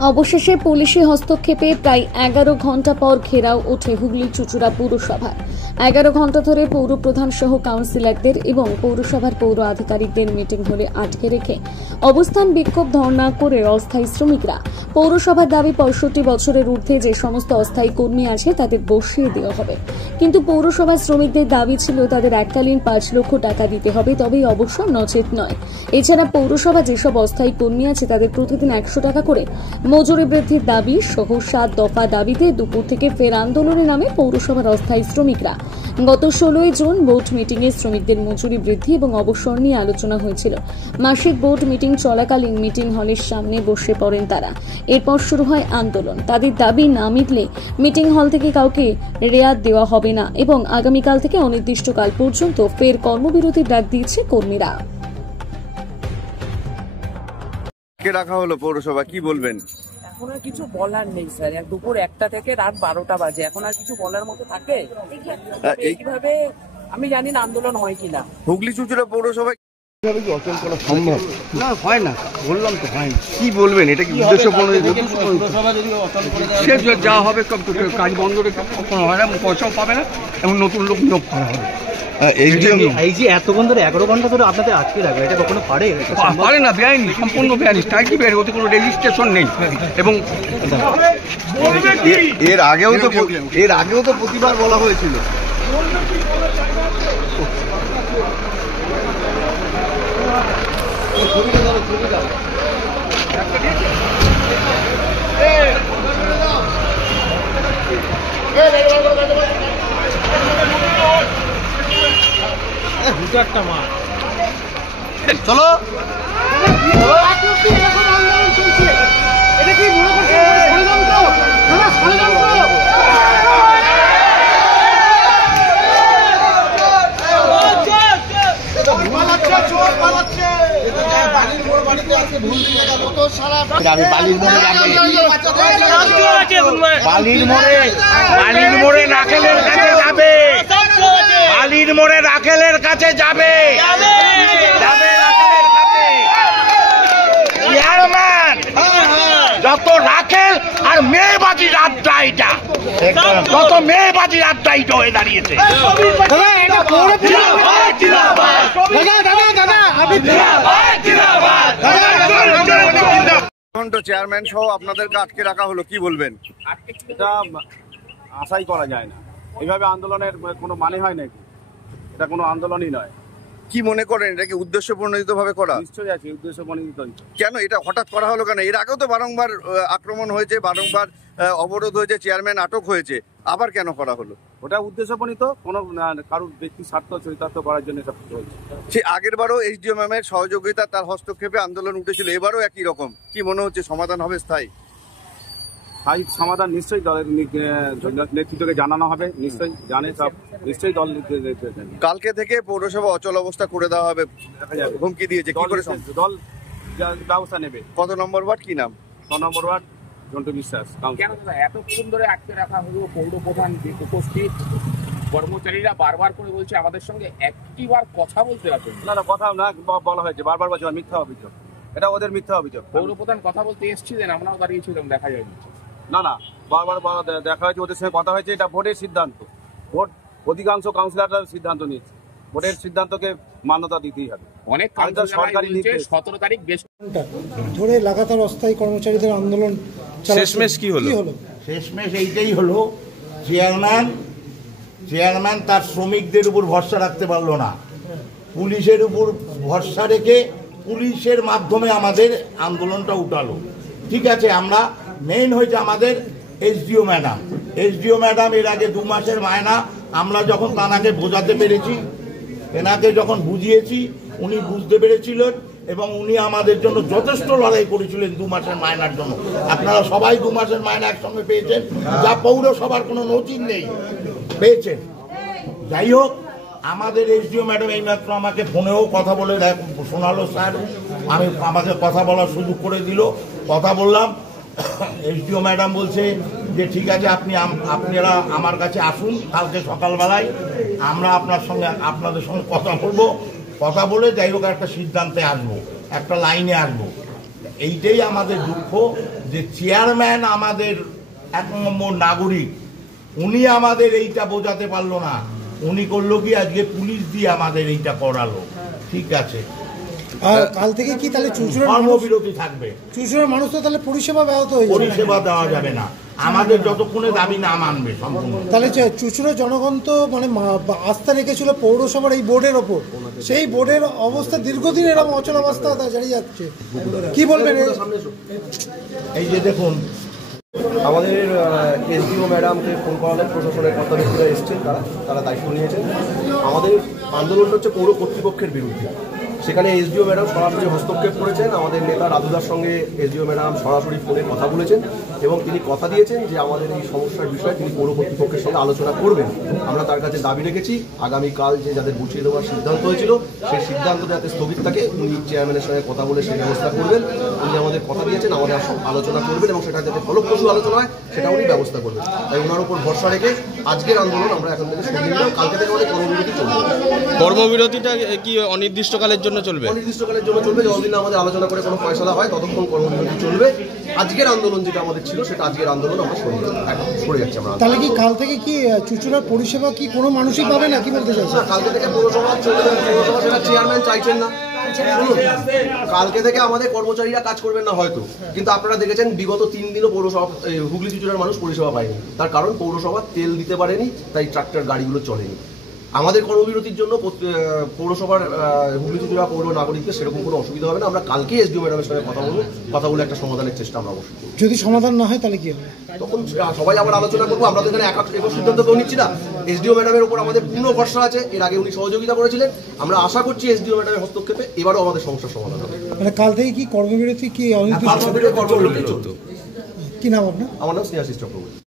অবশেষে পুলিশি হস্তক্ষেপে প্রায় 11 ঘন্টা পর ঘেরাও ওঠে হুগলি চুঁচুড়া পৌরসভার। 11 ঘন্টা ধরে পৌর প্রধান সহ কাউন্সিলরদের এবং পৌরসভার পৌর আধিকারিকদের মিটিং হলে আটকে রেখে অবস্থান বিক্ষোভ ধর্ণা করে অস্থায়ী শ্রমিকরা। পৌরসভার দাবি 65 বছরের ঊর্ধ্বে যে সমস্ত অস্থায়ী কর্মী আছে তাদের বসিয়ে দেওয়া হবে, কিন্তু পৌরসভার শ্রমিকদের দাবি ছিল তাদের এককালীন 5 লক্ষ টাকা দিতে হবে, তবেই অবশ্য নচেত নয়। এছাড়া পৌরসভা যেসব অস্থায়ী কর্মী আছে তাদের প্রতিদিন 100 টাকা করে মজুরি বৃদ্ধির দাবি সহ 7 দফা দাবিতে দুপুর থেকে ফের আন্দোলনে নামে পৌরসভার অস্থায়ী শ্রমিকরা। গত 16 জুন বোর্ড মিটিংয়ে শ্রমিকদের মজুরি বৃদ্ধি এবং অবসর নিয়ে আলোচনা হয়েছিল। মাসিক বোর্ড মিটিং চলাকালীন মিটিং হলের সামনে বসে পড়েন তারা। এরপর শুরু হয় আন্দোলন। তাদের দাবি না মিটলে মিটিং হল থেকে কাউকে রেয়াত দেওয়া হবে না এবং আগামীকাল থেকে অনির্দিষ্টকাল পর্যন্ত ফের কর্মবিরতির ডাক দিয়েছে কর্মীরা। রাখা হলো পৌরসভা, কি বলবেন? এখন আর কিছু বলার নেই স্যার, দুপুর 1টা থেকে রাত 12টা বাজে, এখন আর কিছু বলার মতো থাকে? এইভাবে আমি জানি না আন্দোলন হয় কিনা। হুগলি চুঁচুড়া পৌরসভায় অচল করা সম্ভব না, হয় না, বললাম তো হয় না। কি বলবেন, এটা কি উদ্দেশ্য সে যা হবে কাজ বন্ধ রেখে কখনো হয় না, পয়সাও পাবে না এবং নতুন লোক নিয়োগ করা হবে। এই যে এতক্ষণ ধরে 11 ঘন্টা ধরে আপনাদের আজকে রাখবে, এটা কখনো পারে না, বেআইনি, সম্পূর্ণ বেআইনি, স্ট্রাইকই বেআইনি, ওতে কোনো রেজিস্ট্রেশন নেই। এবং এর আগেও তো প্রতিবার বলা হয়েছিল। চলো বালির মোড়ে রাখেলের কাছে যাবে, বালির মোড়ে রাখেলের কাছে যাবে, চেয়ারম্যান যত রাখেল আর মেয়েবাজির আড্ডা, এটা যত মেয়েবাজির আড্ডা এটা হয়ে দাঁড়িয়েছে। চেয়ারম্যান সহ আপনাদেরকে আটকে রাখা হলো, কি বলবেন? এটা আশাই করা যায় না, এইভাবে আন্দোলনের কোনো মানে হয় নাকি? এটা কোনো আন্দোলনই নয়। কি মনে করেন, এটা কি উদ্দেশ্য প্রণোদিত ভাবে করা? নিশ্চয়ই আছে উদ্দেশ্য প্রণোদিত। কেন এটা হঠাৎ করা হলো কেন? এর আগেও তো বারংবার আক্রমণ হয়েছে, বারংবার অবরোধ হয়েছে, চেয়ারম্যান আটক হয়েছে, আবার কেন করা হলো? ওটা উদ্দেশ্য প্রণীত, কোনো কারোর ব্যক্তি স্বার্থ চরিতার্থ করার জন্য সব কিছু হয়েছে। সে আগের বারও এসডিও ম্যামের সহযোগিতা, তার হস্তক্ষেপে আন্দোলন উঠেছিল, এবারও একই রকম। কি মনে হচ্ছে সমাধান হবে স্থায়ী? সমাধান নিশ্চয়ই দলের নেতৃত্বকে জানানো হবে, নিশ্চয়ই জানে সব, নিশ্চয়ই দল। কালকে থেকে পৌরসভা অচল অবস্থা করে দেওয়া হবে, দেখা যাবে, হুমকি দিয়েছে। কি করে দল ব্যবস্থা নেবে? কত নম্বর ওয়ার্ড, কি নাম? 6 নম্বর ওয়ার্ড, জন্টু বিশ্বাস। কেন এতক্ষণ ধরে আটকে রাখা হলো? পৌর প্রধান উপস্থিত, কর্মচারীরা বারবার করে বলছে আমাদের সঙ্গে একটিবার কথা বলতে হবে। না কথা না বলা হয়েছে, বারবার বলছে মিথ্যা অভিযোগ, এটা ওদের মিথ্যা অভিযোগ। পৌর প্রধান কথা বলতে এসেছিলেন, আমরাও দাঁড়িয়েছিলাম, দেখা যায়নি। না বারবার দেখা হয়েছে, ওদের সঙ্গে কথা হয়েছে, এটা ভোটের সিদ্ধান্ত, ভোট অধিকাংশ কাউন্সিলররা সিদ্ধান্ত নিয়েছে, ভোটের সিদ্ধান্তকে মান্যতা দিতেই হবে। অনেক সরকারি 17 তারিখ বেশ ধরে লাগাতার অস্থায়ী কর্মচারীদের আন্দোলন, শেষমেশ কি হলো? শেষমেশ এইটাই হলো, চেয়ারম্যান তার শ্রমিকদের উপর ভরসা রাখতে পারলো না, পুলিশের উপর ভরসা রেখে পুলিশের মাধ্যমে আমাদের আন্দোলনটা উঠালো। ঠিক আছে, আমরা মেইন হয়েছে আমাদের এসডিও ম্যাডাম এর আগে 2 মাসের মায়না আমরা যখন তানাকে বোঝাতে পেরেছি, এনাকে যখন বুঝিয়েছি, উনি বুঝতে পেরেছিলেন এবং উনি আমাদের জন্য যথেষ্ট লড়াই করেছিলেন 2 মাসের মায়নার জন্য। আপনারা সবাই 2 মাসের মায়না একসঙ্গে পেয়েছেন, যা পৌরসভার কোনো নজির নেই, পেয়েছেন। যাই হোক, আমাদের এসডিও ম্যাডাম এইমাত্র আমাকে ফোনেও কথা বলে শোনালো, স্যার আমাকে কথা বলার সুযোগ করে দিল, কথা বললাম। এসডিও ম্যাডাম বলছে যে ঠিক আছে, আপনারা আমার কাছে আসুন কালকে সকালবেলায়, আমরা আপনাদের সঙ্গে কথা বলবো, কথা বলে যাই হোক একটা সিদ্ধান্তে আসবো, একটা লাইনে আসবো। এইটাই আমাদের দুঃখ যে চেয়ারম্যান আমাদের 1 নম্বর নাগরিক, উনি আমাদের এইটা বোঝাতে পারলো না। উনি করলো কি আজকে পুলিশ দিয়ে আমাদের এইটা করালো। ঠিক আছে, আর কাল থেকে কি তাহলে চুচুড়ার কর্মবিরতি থাকবে। চুচুড়ার মানুষ তো তাহলে পরিষেবা ব্যাহত হয়ে যাবে। পরিষেবা দেওয়া যাবে না আমাদের যতক্ষণে দাবি না মানবে সম্পূর্ণ। তাহলে চুচুড়ার জনগণ তো মানে আস্থা রেখেছিল পৌরসভার এই বোর্ডের ওপর, সেই বোর্ডের অবস্থা দীর্ঘদিন এরকম অচলাবস্থা দাঁড়িয়ে যাচ্ছে, কি বলবেন? এই যে দেখুন, আমাদের এসডিও ম্যাডামকে ফোন করালেন, প্রশাসনের কর্তাব্যক্তিরা এসছেন, তারা দায়িত্ব নিয়েছেন। আমাদের আন্দোলনটা হচ্ছে পৌর কর্তৃপক্ষের বিরুদ্ধে। সেখানে এসডিও ম্যাডাম সরাসরি হস্তক্ষেপ করেছেন। আমাদের নেতা রাজুদার সঙ্গে এসডিও ম্যাডাম সরাসরি ফোনে কথা বলেছেন এবং তিনি কথা দিয়েছেন যে আমাদের এই সমস্যার বিষয়ে তিনি পৌর কর্তৃপক্ষের সঙ্গে আলোচনা করবেন। আমরা তার কাছে দাবি রেখেছি আগামীকাল যে যাদের বুঝিয়ে দেওয়ার সিদ্ধান্ত হয়েছিল সেই সিদ্ধান্ত যাতে স্থগিত থাকে, উনি চেয়ারম্যানের সঙ্গে কথা বলে সেই ব্যবস্থা করবেন। উনি আমাদের কথা দিয়েছেন আমাদের আলোচনা করবেন এবং সেটা যাতে ফলপ্রসূ আলোচনা হয় সেটা উনি ব্যবস্থা করবেন। তাই ওনার উপর ভরসা রেখে আজকের আন্দোলন আমরা এখন থেকে সরিয়ে নিলাম। কালকে থেকে আমাদের কর্মবিরতি চলবে। কর্মবিরতিটা কি অনির্দিষ্টকালের জন্য চলবে? অনির্দিষ্টকালের জন্য চলবে, যতদিন না আমাদের আলোচনা করে কোনো ফয়সালা হয় ততক্ষণ কর্মবিরতি চলবে। আজকের আন্দোলন যেটা আমাদের ছিল সেটা আজকের আন্দোলন আমরা সরে যাচ্ছি। আমরা তাহলে কি কাল থেকে কি চুচুড়ার পরিষেবা কি কোনো মানুষই পাবে না, কি বলতে চাইছেন? কালকে থেকে পৌরসভা চলে যাবে, পৌরসভা সেটা চেয়ারম্যান চাইছেন না। কালকে থেকে আমাদের কর্মচারীরা কাজ করবেন না হয়তো, কিন্তু আপনারা দেখেছেন বিগত 3 দিনও পৌরসভা হুগলি চুচুড়ার মানুষ পরিষেবা পায়নি। তার কারণ পৌরসভা তেল দিতে পারেনি, তাই ট্রাক্টর গাড়িগুলো চলেনি। আমাদের কর্মবিরতির জন্য পৌরসভার হুগলি চুচুড়া পৌর নাগরিকদের সেরকম কোনো অসুবিধা হবে না। আমরা কালকে এসডিও ম্যাডামের সঙ্গে কথা বলে একটা সমাধানের চেষ্টা আমরা অবশ্যই করব। যদি সমাধান না হয় তাহলে কি হবে? তখন সবাই আবার আলোচনা করবো। আমরা তো এখানে একক সিদ্ধান্ত কেউ নিচ্ছি না। এসডিও ম্যাডামের উপর আমাদের পূর্ণ ভরসা আছে। এর আগে উনি সহযোগিতা করেছিলেন। আমরা আশা করছি এসডিও ম্যাডামের হস্তক্ষেপে এবারও আমাদের সমস্যার সমাধান হবে। মানে কাল থেকে কি কর্মবিরতি কি অনির্দিষ্ট? কর্মবিরতি চলবে। কি নাম আপনার? আমার নাম স্নেহাশিস চক্রবর্তী।